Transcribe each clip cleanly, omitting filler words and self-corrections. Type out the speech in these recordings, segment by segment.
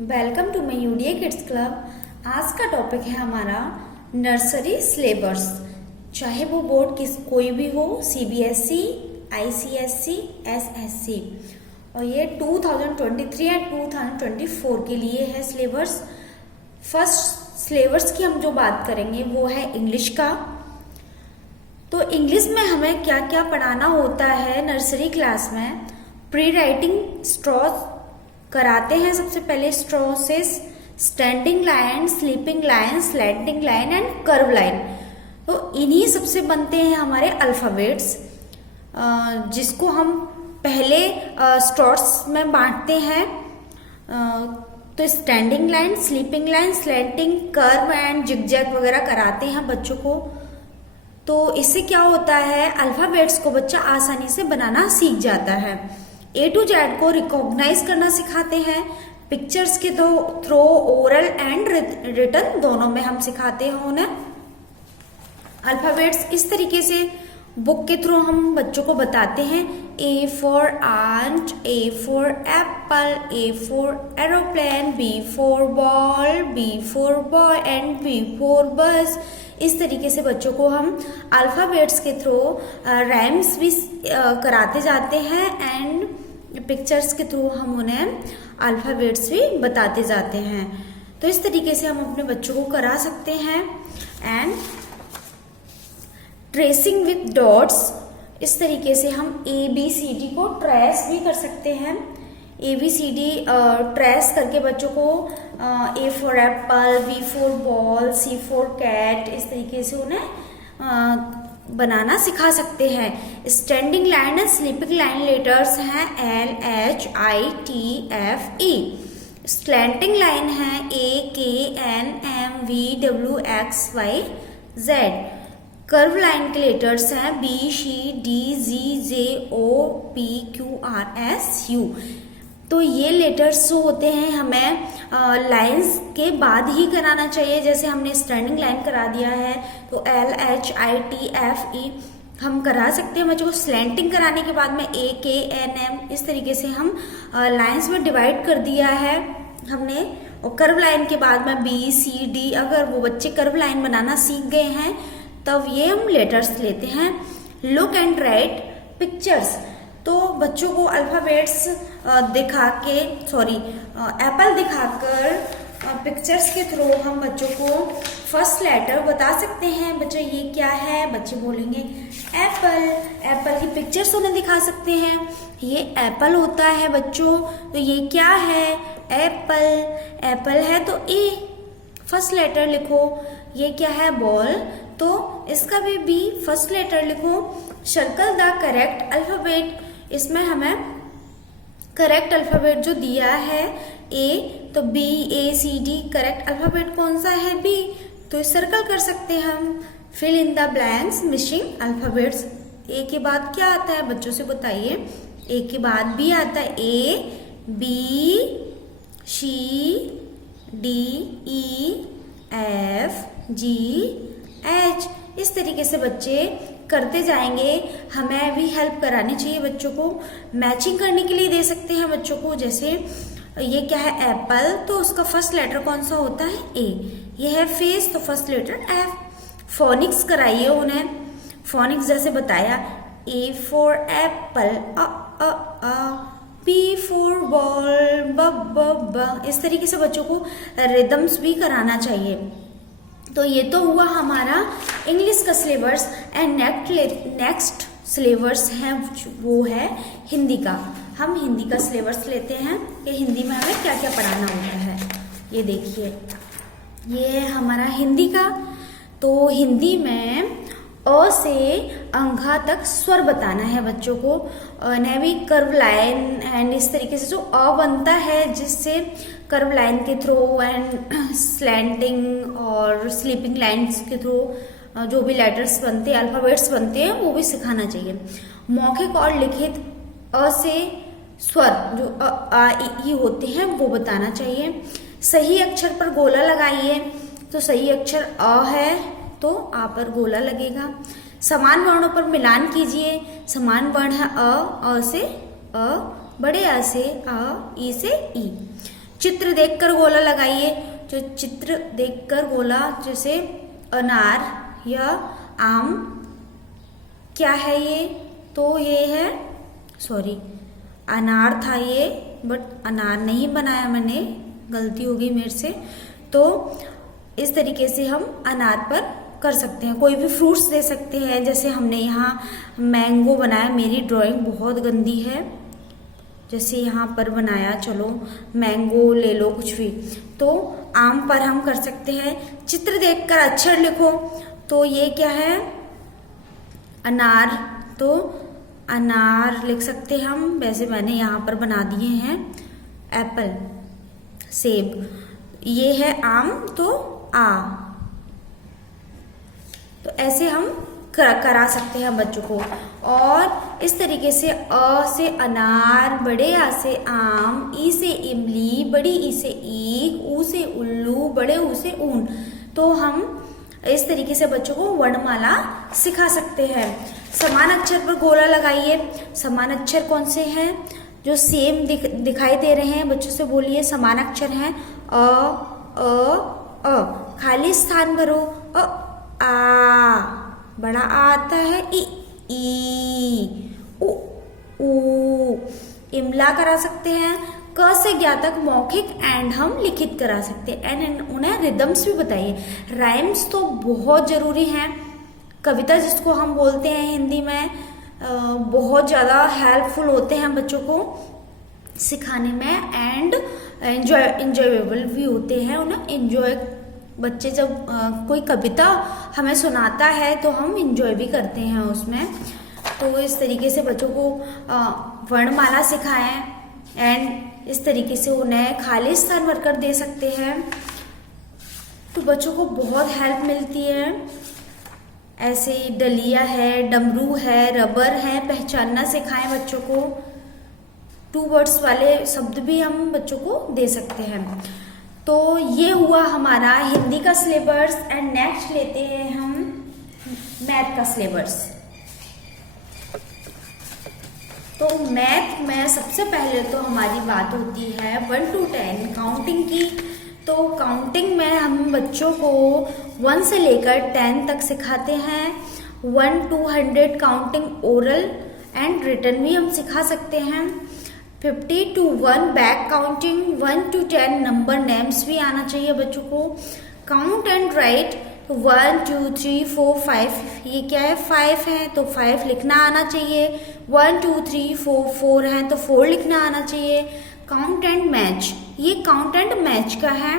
Welcome to my UDA kids club. आज का topic है हमारा नर्सरी सिलेबस। चाहे वो बोर्ड कोई भी हो, सीबीएसई, आईसीएसई, एसएससी, और ये 2023 एंड 2024 के लिए है सिलेबस। फर्स्ट सिलेबस की हम जो बात करेंगे वो है इंग्लिश का। तो इंग्लिश में हमें क्या क्या पढ़ाना होता है नर्सरी क्लास में। प्री राइटिंग स्ट्रॉस कराते हैं सबसे पहले, strokes, standing line, sleeping line, slanting line and curve line. तो इन्हीं सबसे बनते हैं हमारे अल्फाबेट्स, जिसको हम पहले स्ट्रोस में बांटते हैं। तो standing line, sleeping line, slanting, curve and zigzag वगैरह कराते हैं बच्चों को। तो इससे क्या होता है, अल्फाबेट्स को बच्चा आसानी से बनाना सीख जाता है। A to Z को रिकॉग्नाइज करना सिखाते हैं। पिक्चर्स के थ्रू ओरल एंड रिटन दोनों में हम सिखाते हैं उन्हें। अल्फाबेट्स इस तरीके से बुक के थ्रू हम बच्चों को बताते हैं। A for ant, A for apple, A for aeroplane, B for ball, B for boy and B for bus। इस तरीके से बच्चों को हम अल्फाबेट्स के थ्रू राइम्स भी कराते जाते हैं एंड पिक्चर्स के थ्रू हम उन्हें अल्फाबेट्स भी बताते जाते हैं। तो इस तरीके से हम अपने बच्चों को करा सकते हैं। एंड ट्रेसिंग विथ डॉट्स, इस तरीके से हम ABCD को ट्रेस भी कर सकते हैं। ABCD ट्रेस करके बच्चों को A for apple, B for ball, C for cat, इस तरीके से उन्हें बनाना सिखा सकते हैं। Standing line and sleeping line letters हैं LHITFE। स्लैंटिंग लाइन है AKNMVWXYZ। कर्व लाइन के लेटर्स हैं BCDZOPQRSU। तो ये लेटर्स जो होते हैं हमें लाइंस के बाद ही कराना चाहिए। जैसे हमने स्टैंडिंग लाइन करा दिया है तो LHITFE हम करा सकते हैं बच्चों को। स्लैंटिंग कराने के बाद में AKNM, इस तरीके से हम लाइंस में डिवाइड कर दिया है हमने। और कर्व लाइन के बाद में BCD, अगर वो बच्चे कर्व लाइन बनाना सीख गए हैं तब ये हम लेटर्स लेते हैं। लुक एंड राइट पिक्चर्स, तो बच्चों को अल्फाबेट्स दिखा के एप्पल दिखाकर पिक्चर्स के थ्रू हम बच्चों को फर्स्ट लेटर बता सकते हैं। बच्चे ये क्या है, बच्चे बोलेंगे एप्पल। एप्पल की पिक्चर्स उन्हें दिखा सकते हैं, ये एप्पल होता है बच्चों। तो ये क्या है, एप्पल। एप्पल है तो A फर्स्ट लेटर लिखो। ये क्या है, बॉल, तो इसका भी B फर्स्ट लेटर लिखो। सर्कल द करेक्ट अल्फाबेट, इसमें हमें करेक्ट अल्फाबेट जो दिया है A, तो BACD करेक्ट अल्फाबेट कौन सा है, B, तो सर्कल कर सकते हैं हम। Fill in the blanks missing alphabets. A के बाद क्या आता है बच्चों से बताइए। A के बाद B आता है, A B C D E F G H। इस तरीके से बच्चे करते जाएंगे। हमें भी हेल्प करानी चाहिए बच्चों को। मैचिंग करने के लिए दे सकते हैं बच्चों को। जैसे ये क्या है, एप्पल, तो उसका फर्स्ट लेटर कौन सा होता है, A। ये है फेस, तो फर्स्ट लेटर F। फोनिक्स कराइए उन्हें। फोनिक्स जैसे बताया, A for Apple, B for ball, ब। इस तरीके से बच्चों को रिदम्स भी कराना चाहिए। तो ये तो हुआ हमारा इंग्लिश का सिलेबस। एंड नेक्स्ट सिलेबस है वो है हिंदी का। हम हिंदी का सिलेबस लेते हैं कि हिंदी में हमें क्या क्या पढ़ाना होता है। ये देखिए, ये है हमारा हिंदी का। तो हिंदी में अ से अंघा तक स्वर बताना है बच्चों को। भी कर्व लाइन एंड इस तरीके से जो अ बनता है, जिससे कर्व लाइन के थ्रू एंड स्लैंटिंग और स्लीपिंग लाइन्स के थ्रू जो भी लेटर्स बनते हैं, अल्फाबेट्स बनते हैं, वो भी सिखाना चाहिए। मौखिक और लिखित अ से स्वर जो आ ई होते हैं वो बताना चाहिए। सही अक्षर पर गोला लगाइए, तो सही अक्षर अ है तो आ पर गोला लगेगा। समान वर्णों पर मिलान कीजिए। समान वर्ण है अ से अ, बड़े आ से आ, ई से ई। चित्र देखकर गोला लगाइए। जो चित्र देखकर गोला, जैसे अनार या आम, क्या है ये? तो ये है, सॉरी अनार था ये, बट अनार नहीं बनाया मैंने, गलती हो गई मेरे से। तो इस तरीके से हम अनार पर कर सकते हैं। कोई भी फ्रूट्स दे सकते हैं, जैसे हमने यहाँ मैंगो बनाया, मेरी ड्राइंग बहुत गंदी है, जैसे यहाँ पर बनाया, चलो मैंगो ले लो, कुछ भी। तो आम पर हम कर सकते हैं। चित्र देखकर अक्षर लिखो, तो ये क्या है? अनार, तो अनार लिख सकते हैं हम, वैसे मैंने यहाँ पर बना दिए हैं। एप्पल, सेब, ये है आम, तो आ। तो ऐसे हम करा सकते हैं बच्चों को। और इस तरीके से अ से अनार, बड़े आ से आम, ई से इमली, बड़ी ई से ईख, ऊ से उल्लू, बड़े ऊ से ऊन। तो हम इस तरीके से बच्चों को वर्णमाला सिखा सकते हैं। समान अक्षर पर गोला लगाइए। समान अक्षर कौन से हैं? जो सेम दिखाई दे रहे हैं, बच्चों से बोलिए समान अक्षर हैं। अ, खाली स्थान भरो। आ, बड़ा आ आता है, ई, ऊ। इमला करा सकते हैं। क से ज्ञ तक मौखिक एंड हम लिखित करा सकते हैं। एंड उन्हें रिदम्स भी बताइए। राइम्स तो बहुत जरूरी हैं। कविता जिसको हम बोलते हैं हिंदी में, बहुत ज़्यादा हेल्पफुल होते हैं बच्चों को सिखाने में, एंड इंजॉयबल भी होते हैं। उन्हें इंजॉय, बच्चे जब कोई कविता हमें सुनाता है तो हम इंजॉय भी करते हैं उसमें। तो इस तरीके से बच्चों को वर्णमाला सिखाएं, एंड इस तरीके से उन्हें खाली स्थान भरकर दे सकते हैं, तो बच्चों को बहुत हेल्प मिलती है। ऐसे डलिया है, डमरू है, रबर है, पहचानना सिखाएं बच्चों को। 2 वर्ड्स वाले शब्द भी हम बच्चों को दे सकते हैं। तो ये हुआ हमारा हिंदी का सिलेबस। एंड नेक्स्ट लेते हैं हम मैथ का सिलेबस। तो मैथ में सबसे पहले तो हमारी बात होती है 1 to 10 काउंटिंग की। तो काउंटिंग में हम बच्चों को 1 से लेकर 10 तक सिखाते हैं। 1 to 100 counting oral and written भी हम सिखा सकते हैं। 50 to 1 back counting, 1 to 10 number names भी आना चाहिए बच्चों को। काउंट एंड राइट, 1 2 3 4 5, ये क्या है? 5 है, तो 5 लिखना आना चाहिए। 1 2 3 4 4 है, तो 4 लिखना आना चाहिए। काउंट एंड मैच, ये काउंट एंड मैच का है।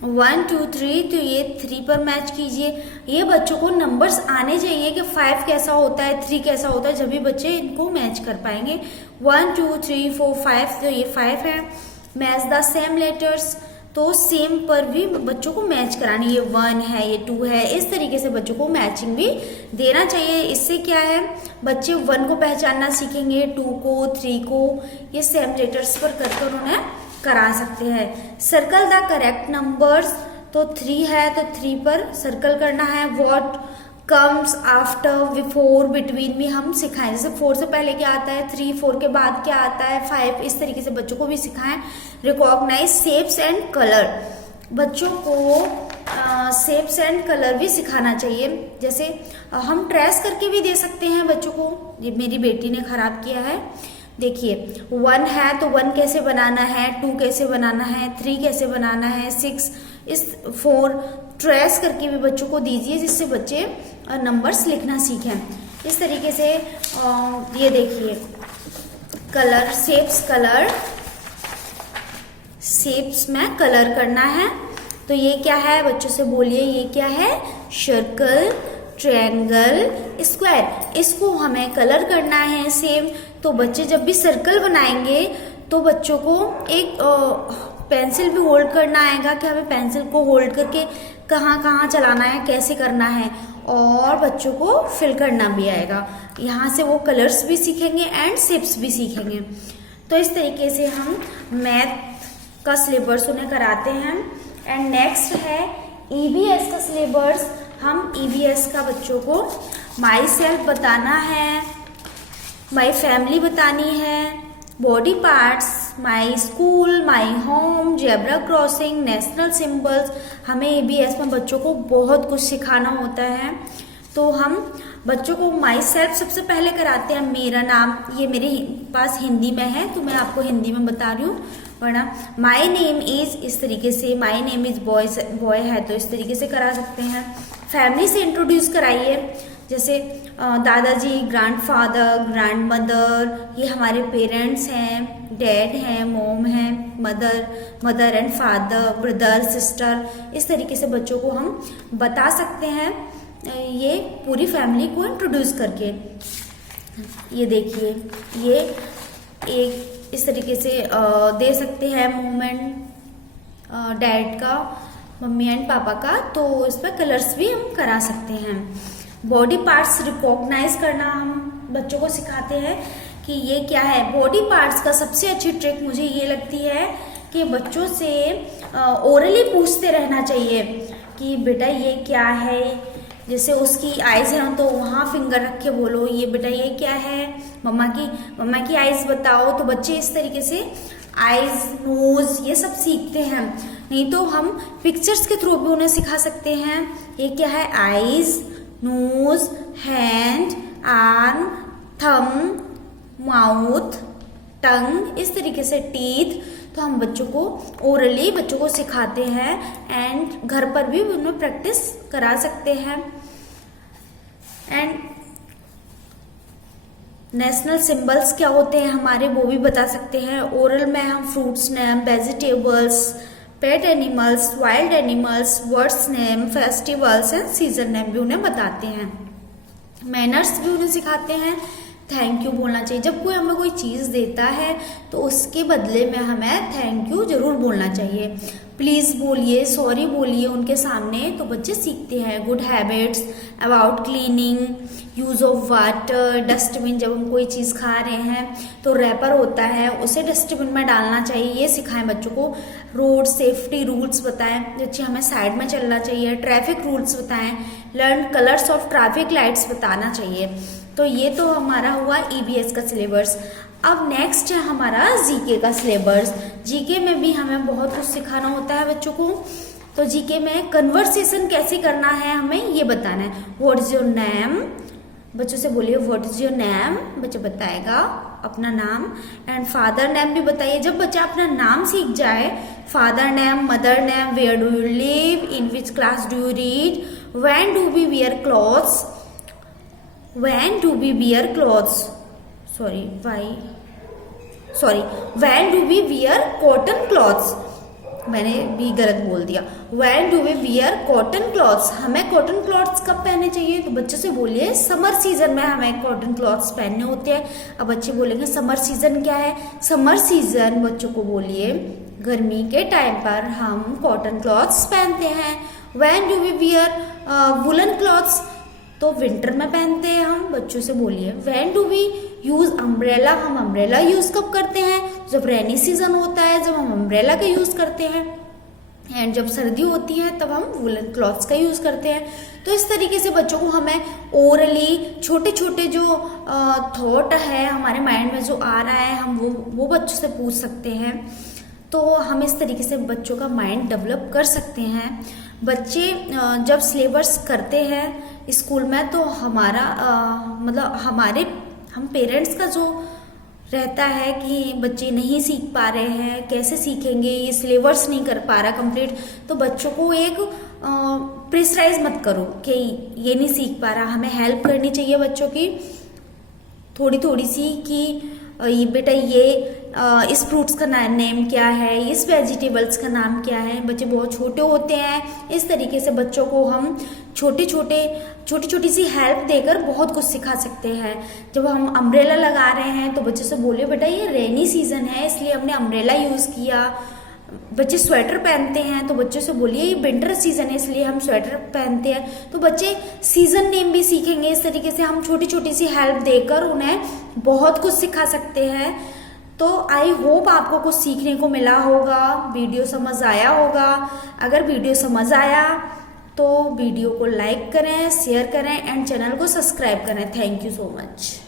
1 2 3, तो ये 3 पर मैच कीजिए। ये बच्चों को नंबर्स आने चाहिए कि 5 कैसा होता है, 3 कैसा होता है, जब भी बच्चे इनको मैच कर पाएंगे। 1 2 3 4 5, तो ये 5 है। मैच द सेम लेटर्स, तो सेम पर भी बच्चों को मैच करानी, ये 1 है, ये 2 है, इस तरीके से बच्चों को मैचिंग भी देना चाहिए। इससे क्या है, बच्चे 1 को पहचानना सीखेंगे, 2 को, 3 को, ये सेम लेटर्स पर कर उन्हें करा सकते हैं। सर्कल द करेक्ट नंबर्स, तो 3 है, तो 3 पर सर्कल करना है। What comes after, before, between भी हम सिखाएं। जैसे 4 से पहले क्या आता है, 3, 4 के बाद क्या आता है, 5, इस तरीके से बच्चों को भी सिखाएं। रिकॉग्नाइज शेप्स एंड कलर, बच्चों को शेप्स एंड कलर भी सिखाना चाहिए। जैसे हम ट्रेस करके भी दे सकते हैं बच्चों को। ये मेरी बेटी ने खराब किया है, देखिए 1 है, तो 1 कैसे बनाना है, 2 कैसे बनाना है, 3 कैसे बनाना है, 6, इस 4 ट्रेस करके भी बच्चों को दीजिए, जिससे बच्चे नंबर्स लिखना सीखें। इस तरीके से ये देखिए कलर, शेप्स में कलर करना है। तो ये क्या है, बच्चों से बोलिए, ये क्या है? सर्कल, ट्रायंगल, स्क्वायर, इसको हमें कलर करना है सेम। तो बच्चे जब भी सर्कल बनाएंगे तो बच्चों को एक पेंसिल भी होल्ड करना आएगा कि हमें पेंसिल को होल्ड करके कहाँ कहाँ चलाना है, कैसे करना है, और बच्चों को फिल करना भी आएगा। यहाँ से वो कलर्स भी सीखेंगे एंड शेप्स भी सीखेंगे। तो इस तरीके से हम मैथ का सिलेबस उन्हें कराते हैं। एंड नेक्स्ट है ईवीएस का सिलेबस। हम ईवीएस का बच्चों को माई सेल्फ बताना है, माई फैमिली बतानी है, body parts, my school, my home, zebra crossing, national symbols. हमें EBS में बच्चों को बहुत कुछ सिखाना होता है। तो हम बच्चों को माई सेल्फ सबसे पहले कराते हैं, मेरा नाम। ये मेरे पास हिंदी में है तो मैं आपको हिंदी में बता रही हूँ, वरना माई नेम इज इस तरीके से, माई नेम इज बॉय है तो इस तरीके से करा सकते हैं। फैमिली से इंट्रोड्यूस कराइए, जैसे दादाजी, ग्रैंडफादर, ग्रैंडमदर, ये हमारे पेरेंट्स हैं, डैड हैं, मॉम हैं, mother and father, brother, sister. इस तरीके से बच्चों को हम बता सकते हैं ये पूरी फैमिली को इंट्रोड्यूस करके। ये देखिए, ये एक इस तरीके से दे सकते हैं मूवमेंट डैड का, मम्मी एंड पापा का, तो इस पर कलर्स भी हम करा सकते हैं। बॉडी पार्ट्स रिकॉग्नाइज करना हम बच्चों को सिखाते हैं कि ये क्या है। बॉडी पार्ट्स का सबसे अच्छी ट्रिक मुझे ये लगती है कि बच्चों से ओरली पूछते रहना चाहिए कि बेटा ये क्या है। जैसे उसकी आइज है तो वहाँ फिंगर रख के बोलो, ये बेटा ये क्या है, मम्मा की आइज बताओ। तो बच्चे इस तरीके से आइज, नोज ये सब सीखते हैं। नहीं तो हम पिक्चर्स के थ्रू भी उन्हें सिखा सकते हैं। ये क्या है, eyes, nose, hand, arm, thumb, mouth, tongue, इस तरीके से टीथ। तो हम बच्चों को ओरली बच्चों को सिखाते हैं एंड घर पर भी उन्हें प्रैक्टिस करा सकते हैं। एंड नेशनल सिंबल्स क्या होते हैं हमारे, वो भी बता सकते हैं। ओरल में हम fruits name, vegetables, pet animals, wild animals, words name, festivals and season name भी उन्हें बताते हैं। मैनर्स भी उन्हें सिखाते हैं। थैंक यू बोलना चाहिए, जब कोई हमें कोई चीज़ देता है तो उसके बदले में हमें थैंक यू जरूर बोलना चाहिए। प्लीज़ बोलिए, सॉरी बोलिए उनके सामने, तो बच्चे सीखते हैं। Good habits about cleaning, use of water, dustbin, जब हम कोई चीज़ खा रहे हैं तो रैपर होता है उसे डस्टबिन में डालना चाहिए, ये सिखाएं बच्चों को। रोड सेफ्टी रूल्स बताएं, बच्चे हमें साइड में चलना चाहिए। ट्रैफिक रूल्स बताएं। Learn colours of traffic lights बताना चाहिए। तो ये तो हमारा हुआ EBS का सिलेबस। अब नेक्स्ट है हमारा GK का सिलेबस। GK में भी हमें बहुत कुछ सिखाना होता है बच्चों को। तो GK में कन्वर्सेशन कैसे करना है हमें ये बताना है। व्हाट इज योर नेम, बच्चों से बोलिए व्हाट इज योर नेम, बच्चा बताएगा अपना नाम। एंड फादर नेम भी बताइए। जब बच्चा अपना नाम सीख जाए, father name, mother name, where do you live, in which class do you read, when do we wear clothes, when do we wear clothes, when do we wear cotton clothes, मैंने भी गलत बोल दिया। when do we wear cotton clothes, हमें cotton clothes कब पहनने चाहिए, तो बच्चों से बोलिए समर सीजन में हमें कॉटन क्लॉथ्स पहनने होते हैं। अब बच्चे बोलेंगे समर सीजन क्या है, समर सीजन बच्चों को बोलिए गर्मी के टाइम पर हम कॉटन क्लॉथ्स पहनते हैं। when do we wear woollen clothes, तो विंटर में पहनते हैं हम, बच्चों से बोलिए। When do we use umbrella, हम अम्ब्रेला यूज कब करते हैं, जब रेनी सीजन होता है, जब हम अम्ब्रेला का यूज करते हैं। एंड जब सर्दी होती है तब हम वुलन क्लॉथ्स का यूज करते हैं। तो इस तरीके से बच्चों को हमें ओरली छोटे छोटे जो थॉट है हमारे माइंड में जो आ रहा है हम वो बच्चों से पूछ सकते हैं। तो हम इस तरीके से बच्चों का माइंड डेवलप कर सकते हैं। बच्चे जब सिलेबस करते हैं स्कूल में तो हमारा हम पेरेंट्स का जो रहता है कि बच्चे नहीं सीख पा रहे हैं, कैसे सीखेंगे, ये सिलेबस नहीं कर पा रहा कंप्लीट, तो बच्चों को एक प्रेशराइज मत करो कि ये नहीं सीख पा रहा। हमें हेल्प करनी चाहिए बच्चों की थोड़ी थोड़ी सी कि ये बेटा ये इस फ्रूट्स का नेम क्या है, इस वेजिटेबल्स का नाम क्या है। बच्चे बहुत छोटे होते हैं, इस तरीके से बच्चों को हम छोटी छोटी सी हेल्प देकर बहुत कुछ सिखा सकते हैं। जब हम अम्ब्रेला लगा रहे हैं तो बच्चों से बोलिए बेटा ये रेनी सीजन है इसलिए हमने अम्ब्रेला यूज़ किया। बच्चे स्वेटर पहनते हैं तो बच्चों से बोलिए ये विंटर सीजन है इसलिए हम स्वेटर पहनते हैं। तो बच्चे सीजन नेम भी सीखेंगे। इस तरीके से हम छोटी छोटी सी हेल्प देकर उन्हें बहुत कुछ सिखा सकते हैं। तो आई होप आपको कुछ सीखने को मिला होगा, वीडियो समझ आया होगा। अगर वीडियो समझ आया तो वीडियो को लाइक करें, शेयर करें एंड चैनल को सब्सक्राइब करें। Thank you so much.